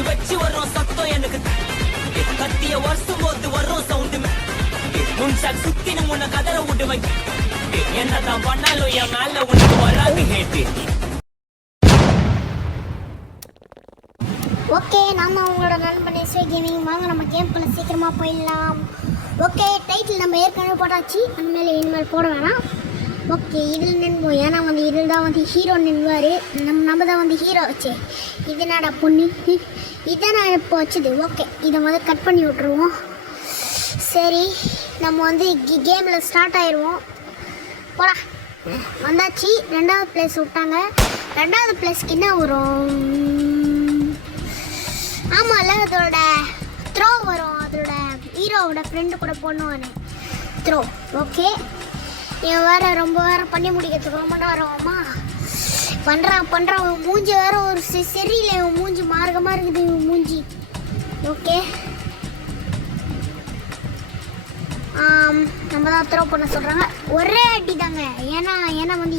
தூக்கி வச்சு வர்றோம் சத்தம் எனக்கு கத்திய வருஷம் போது வர்றோம் சவுண்டு முன்சாக் சுத்தினு முன்ன கதற விடுவேன் என்னதான் பண்ணாலும் என் மேல உனக்கு வராது ஹேட்டு. ஓகே, நாம உங்களோட நண்பன் எஸ்வே கேமிங். வாங்க நம்ம கேம்குள்ள சீக்கிரமாக போயிடலாம். ஓகே, டைட்டில் நம்ம ஏற்கனவே போட்டாச்சு, அந்த மேலே இனிமேல் போட வேணாம். ஓகே, இதில் நின்போம். ஏன்னா வந்து இதில் தான் வந்து ஹீரோ நின்பார். நம்ம தான் வந்து ஹீரோ வச்சு இது என்னடா பொண்ணு இதான் நான் இப்போ வச்சுது. ஓகே, இதை வந்து கட் பண்ணி விட்ருவோம். சரி, நம்ம வந்து கேமில் ஸ்டார்ட் ஆயிடுவோம். போடா, வந்தாச்சு. 2வது பிளேஸ் விட்டாங்க. 2வது பிளேஸ்க்கு என்ன வரும்? ஆமாம்ல, அதோட த்ரோ வரும். அதோட ஹீரோவோட ஃப்ரெண்டு கூட போடணும் த்ரோ. ஓகே, இவன் வேறு ரொம்ப வேறு பண்ணி முடிக்கிறதுக்கு ரொம்ப நேரம் ஆகுமா? பண்ணுறான் மூஞ்சி வேறு ஒரு சரியில்லை. இவன் மூஞ்சி மார்க்கமாக இருக்குது இவன் மூஞ்சி. ஓகே, நம்ம தான் த்ரோ பண்ண சொல்கிறாங்க. ஒரே அடி தாங்க. ஏன்னா வந்து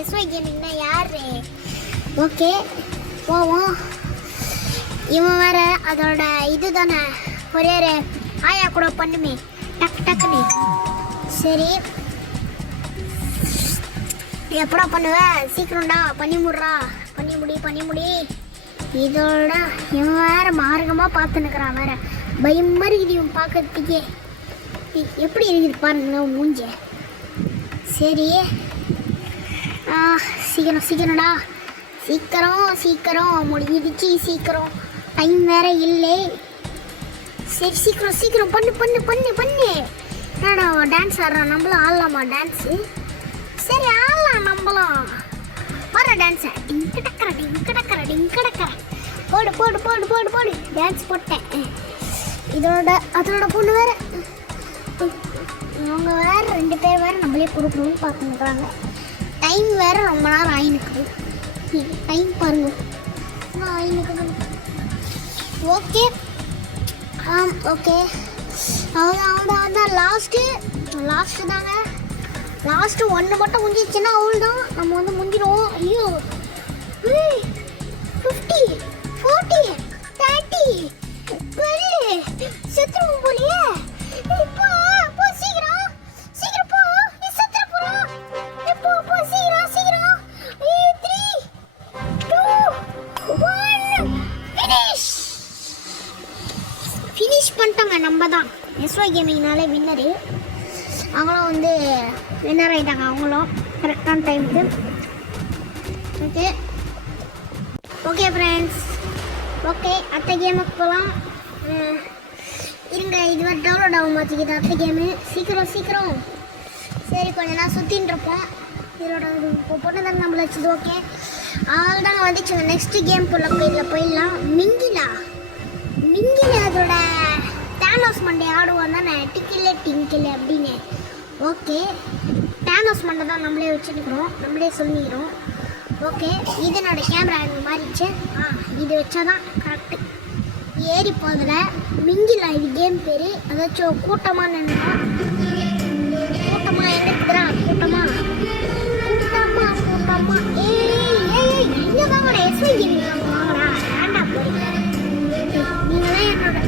எஸ்ஒய் கேமிங்னா யார்? ஓகே, போவோம். இவன் வேற அதோட இது தானே, ஒரே ஆயா கூட பண்ணுமே டக்குன்னு. சரி, எப்படா பண்ணுவேன்? சீக்கிரம்டா பண்ணி முடி. இதோட இவன் வேற மார்க்கமாக பார்த்துன்னுக்குறான். வேற பயமா இருக்குது இவன் பார்க்கறதுக்கே. எப்படி இருக்குது பாருங்க மூஞ்ச. சரி, சீக்கிரம்டா, சீக்கிரம் முடிஞ்சிடுச்சு. சீக்கிரம், டைம் வேற இல்லை. சரி, சீக்கிரம் பண்ணு. என்னடா டான்ஸ் ஆடுறான்? நம்மளும் ஆடலாமா டான்ஸு? சரி, ஆடலாம் நம்மளும். வர டான்ஸை டிங்கு டக்கற போடு. டான்ஸ் போட்டேன். அதோட பொண்ணு வேற, அவங்க வேற 2 பேர் வேற நம்மளே கொடுக்கணும்னு பார்த்துக்கிறாங்க. டைம் வேற ரொம்ப நேரம் ஆயினுக்குது. டைம் பாருங்க ஆயினுக்குது. ஓகே, ஓகே, அவ்வளோதான். லாஸ்ட்டு தாங்க. லாஸ்ட்டு 1 மட்டும் முடிஞ்சிச்சுன்னா அவ்வளோதான். நம்ம வந்து முடிஞ்சிடுவோம். ஐயோ, 50, 40, 30 செத்துருவோம் போலியே. போ சீக்கிரம் போ. செத்துற போறோம். போ சீக்கிரம். 3, 2, 1 ஃபினிஷ் பண்ணிட்டாங்க. நம்ம தான் எஸ்ஒய் கேமிங்னாலே வின்னரு. அவங்களும் வந்து வின்னர் ஆகிட்டாங்க. அவங்களும் கரெக்டான டைமுக்கு. ஓகே ஃப்ரெண்ட்ஸ், ஓகே, அடுத்த கேமுக்கு போகலாம். இருங்க, இது வரை டவுன்லோட் ஆகும் மாற்றிக்கிது அடுத்த கேமு. சீக்கிரம். சரி, கொஞ்சம் நான் சுற்றின்னு இருப்போம். இதோட இப்போ பொண்ணு தாங்க நம்மள வச்சுது. ஓகே, அவள் தாங்க வந்துச்சுங்க. நெக்ஸ்ட்டு கேம் போயிடலாம். மிங்கிலா அதோட டேனோஸ் மண்டே ஆடுவான் தானே, டிங்கில் அப்படின்னு. ஓகே, டேனோஸ் மண்டை தான் நம்மளே வச்சுருக்கிறோம், நம்மளே சொல்லிக்கிறோம். ஓகே, இது என்னோட கேமரா எனக்கு மாறிடுச்சு. இது வச்சாதான் கரெக்டு ஏறி போதில். மிங்கிலா இது கேம் பேர். அதாச்சும் கூட்டமாக நின்றுனா கூட்டமாக எங்கே இருக்குதுரா? கூட்டமாக ஏய் இங்கே தாங்கடா. எஸ்ஒய் கேமிங் வாங்கடா. வேண்டா போறீங்க நீங்களாம் என்னோட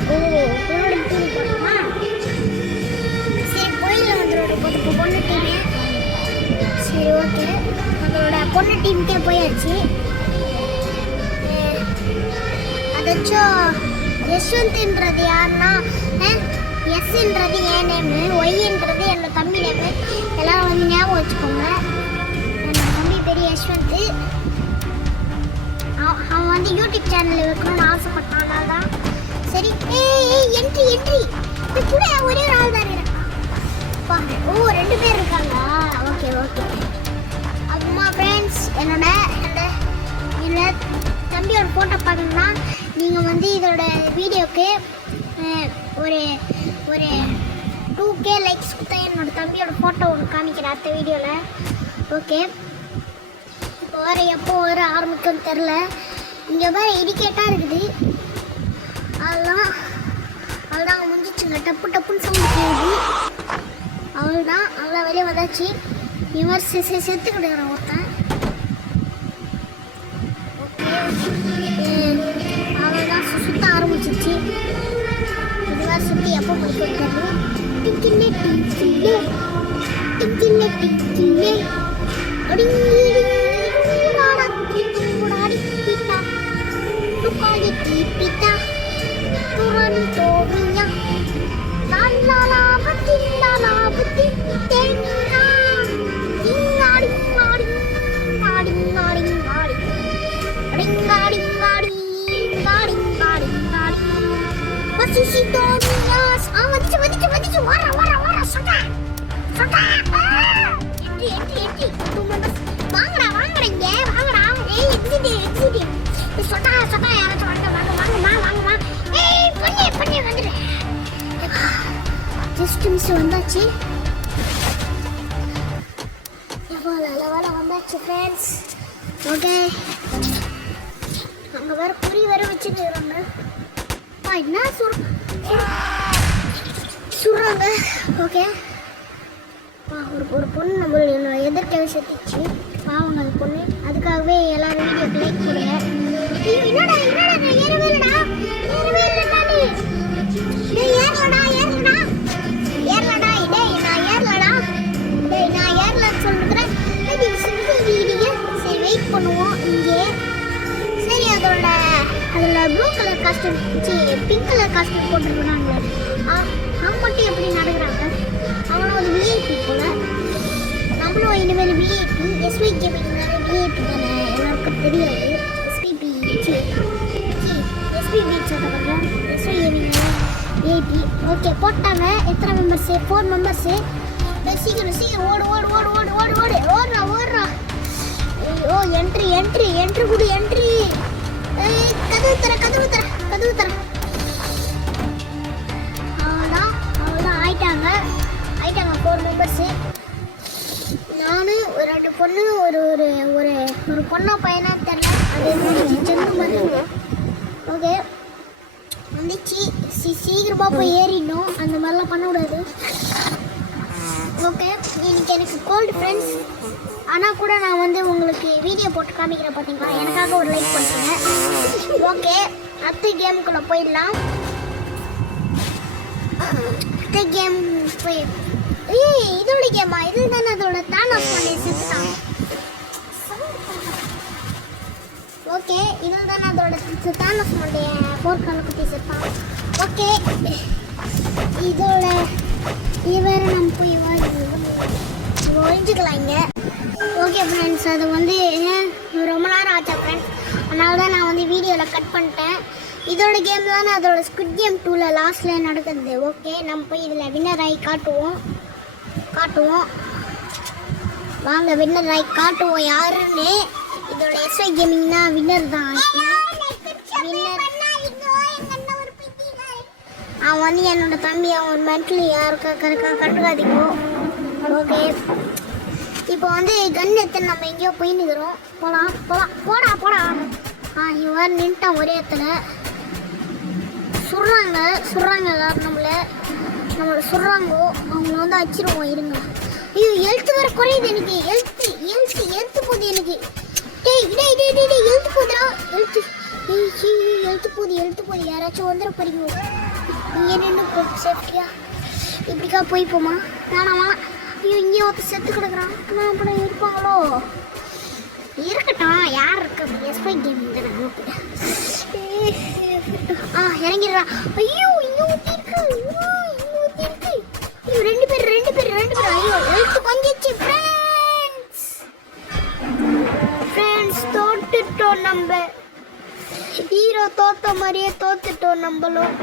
டூரி போகிறோமா? சரி, போயிடலாம். அதோட பொண்ணு டீமு. சரி, ஓகே, அதோட பொண்ணு டீமுக்கே போயாச்சு. அதாச்சும் யஷ்வந்த்ன்றது யாருன்னா, எஸ்ன்றது என் நேமு, ஒய்ன்றது என்னோட தம்பி நேமு. எல்லோரும் வந்து ஞாபகம் வச்சுக்கோங்க. என்னோட தம்பி பேர் யஷ்வந்த். அவன் வந்து யூடியூப் சேனலில் வைக்கணும்னு ஆசைப்பட்டான். அதனால தான். சரி, என்ட்ரி கூட ஒரே ஒரு ஆள் தான் இருக்கா. 2 பேர் இருக்காங்க. ஓகே, அம்மா ஃப்ரெண்ட்ஸ், என்னோட தம்பியோட ஃபோட்டோ பார்த்தீங்கன்னா நீங்கள் வந்து இதோட வீடியோவுக்கு ஒரு 2K லைக்ஸ் கொடுத்தா என்னோடய தம்பியோட ஃபோட்டோ ஒன்று காமிக்கிறேன் அடுத்த வீடியோவில். ஓகே, இப்போ வேறு எப்போ வர ஆரம்பிக்கும்னு தெரில. இங்கே வேறு இடிக்கேட்டாக இருக்குது. அவ்வளோதான் முடிஞ்சிச்சுங்க. டப்புன்னு சவுண்ட் கேட்குது. அவ்வளோதான், அவ்வளோ வெளியே வந்தாச்சு. இவர் செத்து கிடக்குறான் ஒருத்தன். ஓகே, அவ்வளோதான். டிங்கிலே டிங்கிலே டிங்கிலே அடிங்கூடாடி கூடாடி பிட்டா துக்காடி பிட்டா துரானி தோவியா லாலா பத்தி தேனா டிங்காடி மாடி மாடி மாடி மாடி அடிங்காடி மாடி மாடி மாடி மாடி வசிசி தோவியாஸ் வந்துச்சு வர சட்டா எட்டி வாங்கடா இங்க வாங்கடா ஏய் எக்ஸிட் சட்டா யாராச்சும் வாங்க ஏய் பண்ணி வந்துடு ஜஸ்ட் மிஸ் வந்தாச்சு லெவல வந்தாச்சு ஃப்ரெண்ட்ஸ் ஓகே அங்கே வேறு குறி வேறு வச்சுருக்காங்க என்ன சுடுறாங்க ஓகே ஒரு பொண்ணு நம்மள எதிர்க்கவே செத்துச்சு பாவங்க அந்த பொண்ணு அதுக்காகவே எல்லாரும் வீடியோக்கு லைக் கொடுங்க என்னடா ஏறவே இல்லடா நான் ஏறலன்னு சொல்லுறேன் சரி வெயிட் பண்ணுவோம் இங்கே சரி அதில் blue colour costume pink colour costume போட்டுருக்காங்க அவங்க மட்டும் எப்படி நடக்கிறாங்க அவங்களும் ஒரு விஐபி போல நம்மளும் இனிமேல் விஐபி எஸ்வி கேமிங்னால விஐபி தானே எல்லாருக்கும் தெரியாது எஸ்பிபி சொல்லுவாங்க எஸ்வி கேமிங்னால விஐபி ஓகே போட்டாங்க எத்தனை மெம்பர்ஸு 4 மெம்பர்ஸு சீக்கிரம் ஓடுறா ஓ என்ட்ரி குடு என்ட்ரி கதவு தர அவ்வளோதான் ஆயிட்டாங்க 4 மெம்பர்ஸு நானு ஒரு 2 பொண்ணு ஒரு பொண்ணா பையனான்னு தெரியல அது செந்து மாதிரி ஓகே வந்துச்சு சீக்கிரமாக போய் ஏறிடணும் அந்த மாதிரிலாம் பண்ணக்கூடாது ஓகே இன்னைக்கு எனக்கு கோல்டு ஃப்ரெண்ட்ஸ் ஆனால் கூட நான் வந்து உங்களுக்கு வீடியோ போட்டு காமிக்கிறேன் பார்த்தீங்களா எனக்காக ஒரு லைக் பண்ணுங்க ஓகே அடுத்த கேமுக்குள்ளே போயிடலாம் அடுத்த கேம் போய் இதோட கேமா இது தானே அதோட தானோஸ் பண்ணி செத்துட்டான் ஓகே இதில் தானே அதோட தானோஸ் பண்ணி போர்க்கால குட்டி செத்தான் ஓகே இதோட இவர் நம்ம போய் ஒழிஞ்சுக்கலாம் இங்கே ஓகே ஃப்ரெண்ட்ஸ் அது வந்து ரொம்ப நேரம் ஆச்சா ஃப்ரெண்ட்ஸ் அதனால தான் நான் வந்து வீடியோவில் கட் பண்ணிட்டேன் இதோட கேம் தானே அதோட ஸ்குவிட் கேம் 2ல் லாஸ்ட்டில் நடக்குது ஓகே நம்ம போய் இதில் வின்னர் ஆகி காட்டுவோம் வாங்க வின்னர் ஆகி காட்டுவோம் யாருன்னு இதோட எஸ்ஐ கேமிங்னா வின்னர் தான் வின்னர் அவன் வந்து என்னோட தம்பி அவன் மென்டலி யாருக்கா கண்டுக்காதீங்க ஓகே இப்போ வந்து கன் எடுத்து நம்ம எங்கேயோ போயின்னுக்கிறோம் போடா இவன் நின்ட்டான் ஒரே இடத்துல சுடுறாங்க எல்லாரும் நம்மளை சுடுறாங்கோ அவங்கள வந்து அடிச்சிருவோம் இருங்க ஐயோ எழுத்து வேற குறையுது எனக்கு எழுத்து போகுது எனக்கு எழுத்து போகுதுடா எழுத்து போகுது யாராச்சும் வந்துட போறீங்க இங்கே நின்று சேஃப்டியா இப்படிக்கா போய்ப்போமா வேணாமா ஐயோ இங்கே ஒருத்தர் செத்து கிடக்குறான் அப்படி இருப்பாங்களோ இருக்கட்டும் யார் இருக்கா எஸ்பை கேமிங் தானே நமக்கு இறங்கிடுறா ஐயோ இங்கே ஊற்றி இருக்கு ஐயோ ரெண்டு பேர் ஐயோ எழுத்து கொஞ்சிச்சு ஃப்ரெண்ட்ஸ் தோத்துட்டோம் நம்ம ஹீரோ தோத்த மாதிரியே தோத்துட்டோம் நம்மளும்